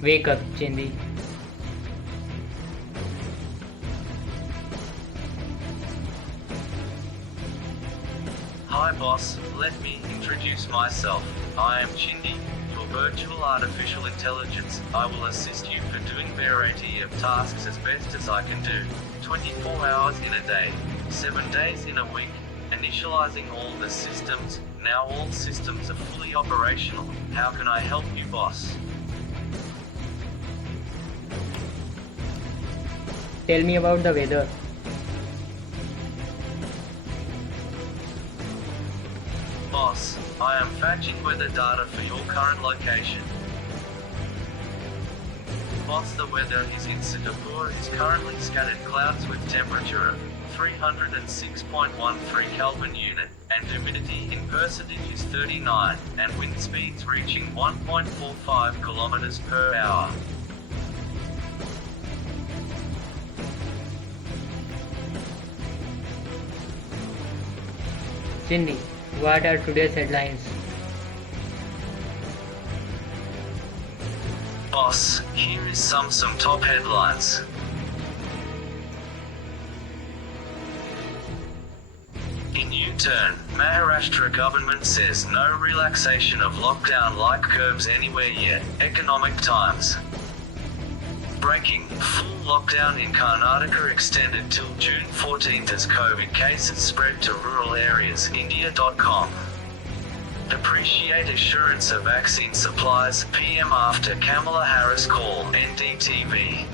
Wake up, Chindi. Hi boss, let me introduce myself. I am Chindi, your virtual artificial intelligence. I will assist you for doing variety of tasks as best as I can do. 24 hours in a day, 7 days in a week, initializing all the systems. Now all systems are fully operational. How can I help you, boss? Tell me about the weather. Boss, I am fetching weather data for your current location. Boss, the weather is in Singapore is currently scattered clouds with temperature of 306.13 Kelvin unit, and humidity in percentage is 39, and wind speeds reaching 1.45 kilometers per hour. Chindi, what are today's headlines? Boss, here is some top headlines. In U-turn, Maharashtra government says no relaxation of lockdown like curbs anywhere yet. Economic Times. Breaking, full lockdown in Karnataka extended till June 14th as COVID cases spread to rural areas. India.com. Appreciate assurance of vaccine supplies. PM after Kamala Harris call. NDTV.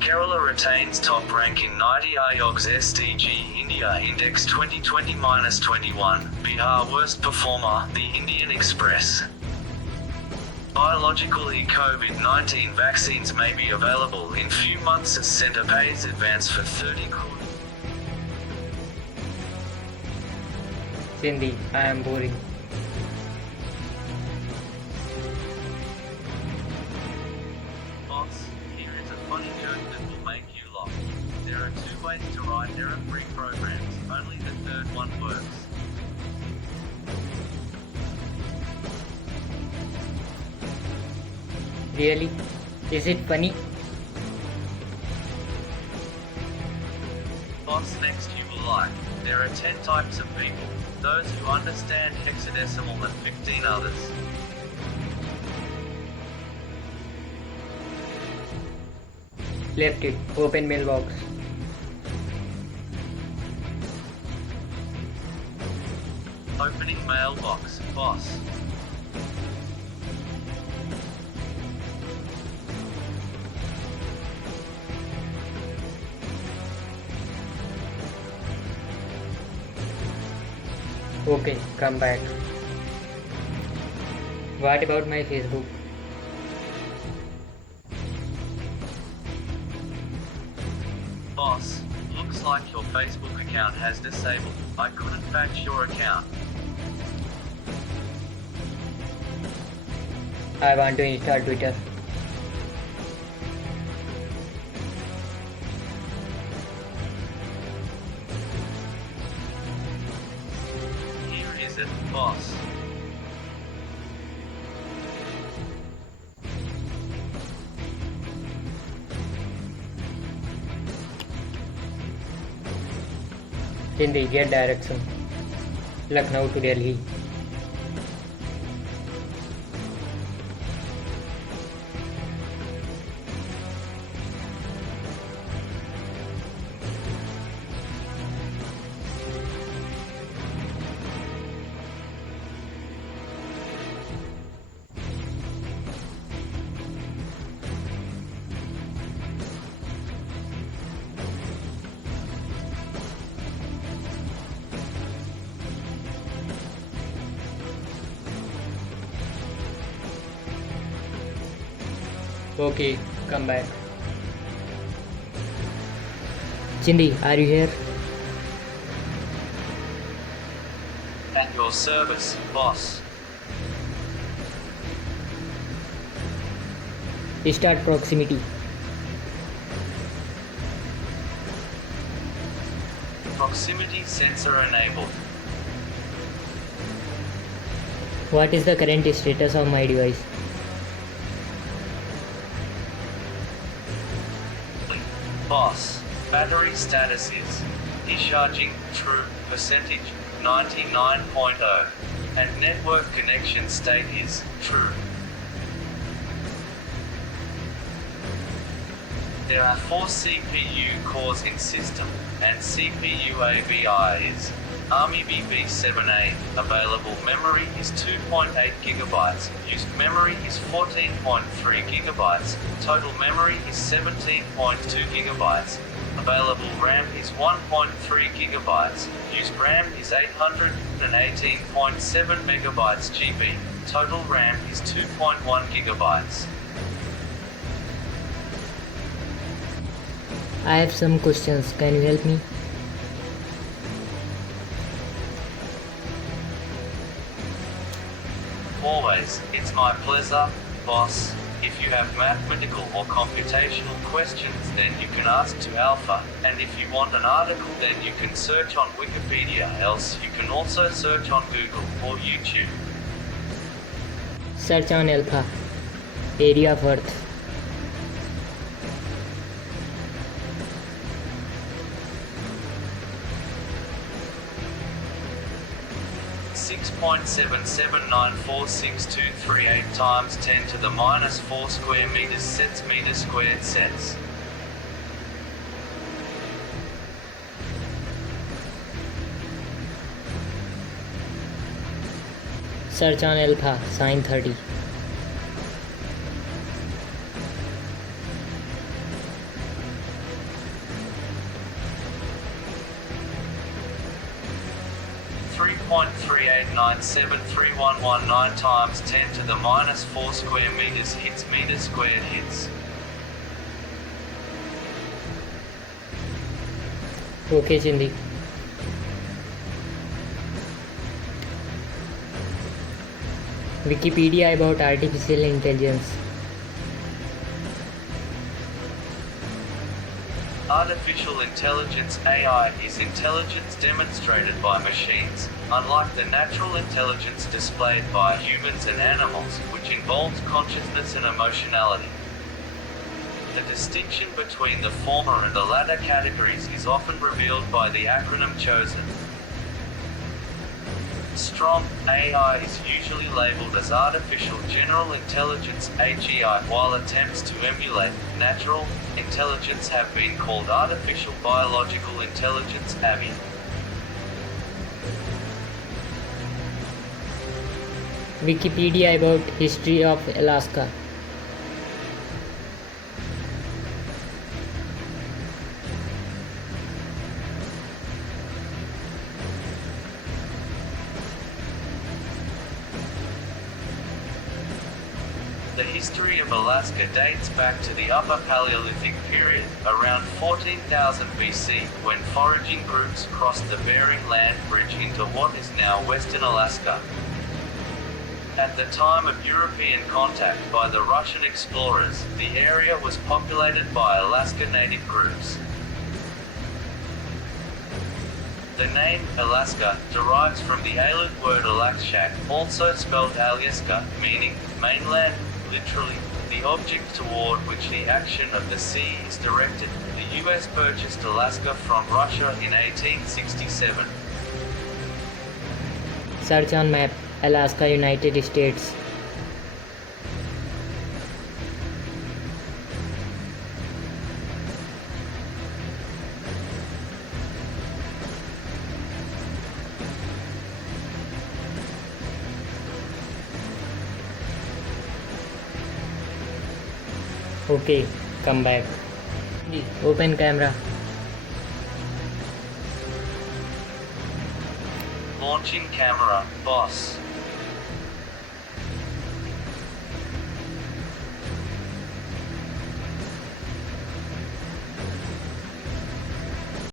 Kerala retains top rank in 90 Aayog's SDG India Index 2020-21. Bihar worst performer. The Indian Express. Biologically COVID-19 vaccines may be available in few months as centre pays advance for 30 crore. Chindi, I am boring. Boss, here is a funny joke that will make you laugh. There are 2 ways to write error-free programs, only the third one works. Really? Is it funny? Boss, next you will like. There are 10 types of people. Those who understand hexadecimal and 15 others. Left it. Open mailbox. Opening mailbox. Boss. Okay, come back. What about my Facebook? Boss, looks like your Facebook account has disabled. I couldn't fetch your account. I want to install Twitter. Here is it, boss. Chindi, get direction. Lucknow to Delhi. Okay, come back. Chindi, are you here? At your service, boss. Start proximity. Proximity sensor enabled. What is the current status of my device? Boss. Battery status is discharging, true, percentage, 99.0. And network connection state is true. There are 4 CPU cores in system, and CPU AVI is Army BB7A. Available memory is 2.8 GB. Used memory is 14.3 GB. Total memory is 17.2 GB. Available RAM is 1.3 GB. Used RAM is 818.7 MB GB. Total RAM is 2.1 GB. I have some questions. Can you help me? Always, it's my pleasure, boss. If you have mathematical or computational questions, then you can ask to Alpha, and if you want an article, then you can search on Wikipedia, else you can also search on Google or YouTube. Search on Alpha. Area of Earth. 6.77946238 times 10 to the minus 4 square meters sets meter squared sets. Search on Alpha. Sine 30. Three 3.3897311 times 10 to the minus 4 square meters hits meter squared hits. Okay, Chindi. Wikipedia about artificial intelligence. Artificial intelligence (AI) is intelligence demonstrated by machines, unlike the natural intelligence displayed by humans and animals, which involves consciousness and emotionality. The distinction between the former and the latter categories is often revealed by the acronym chosen. Strong AI is usually labeled as artificial general intelligence (AGI), while attempts to emulate natural intelligence have been called artificial biological intelligence (ABI). Wikipedia about history of Alaska. The history of Alaska dates back to the Upper Paleolithic period, around 14,000 BC, when foraging groups crossed the Bering Land Bridge into what is now Western Alaska. At the time of European contact by the Russian explorers, the area was populated by Alaska Native groups. The name, Alaska, derives from the Aleut word Alakshak, also spelled Alyeska, meaning mainland. Literally, the object toward which the action of the sea is directed. The US purchased Alaska from Russia in 1867. Search on map. Alaska, United States. Okay, come back. Open camera. Launching camera, boss.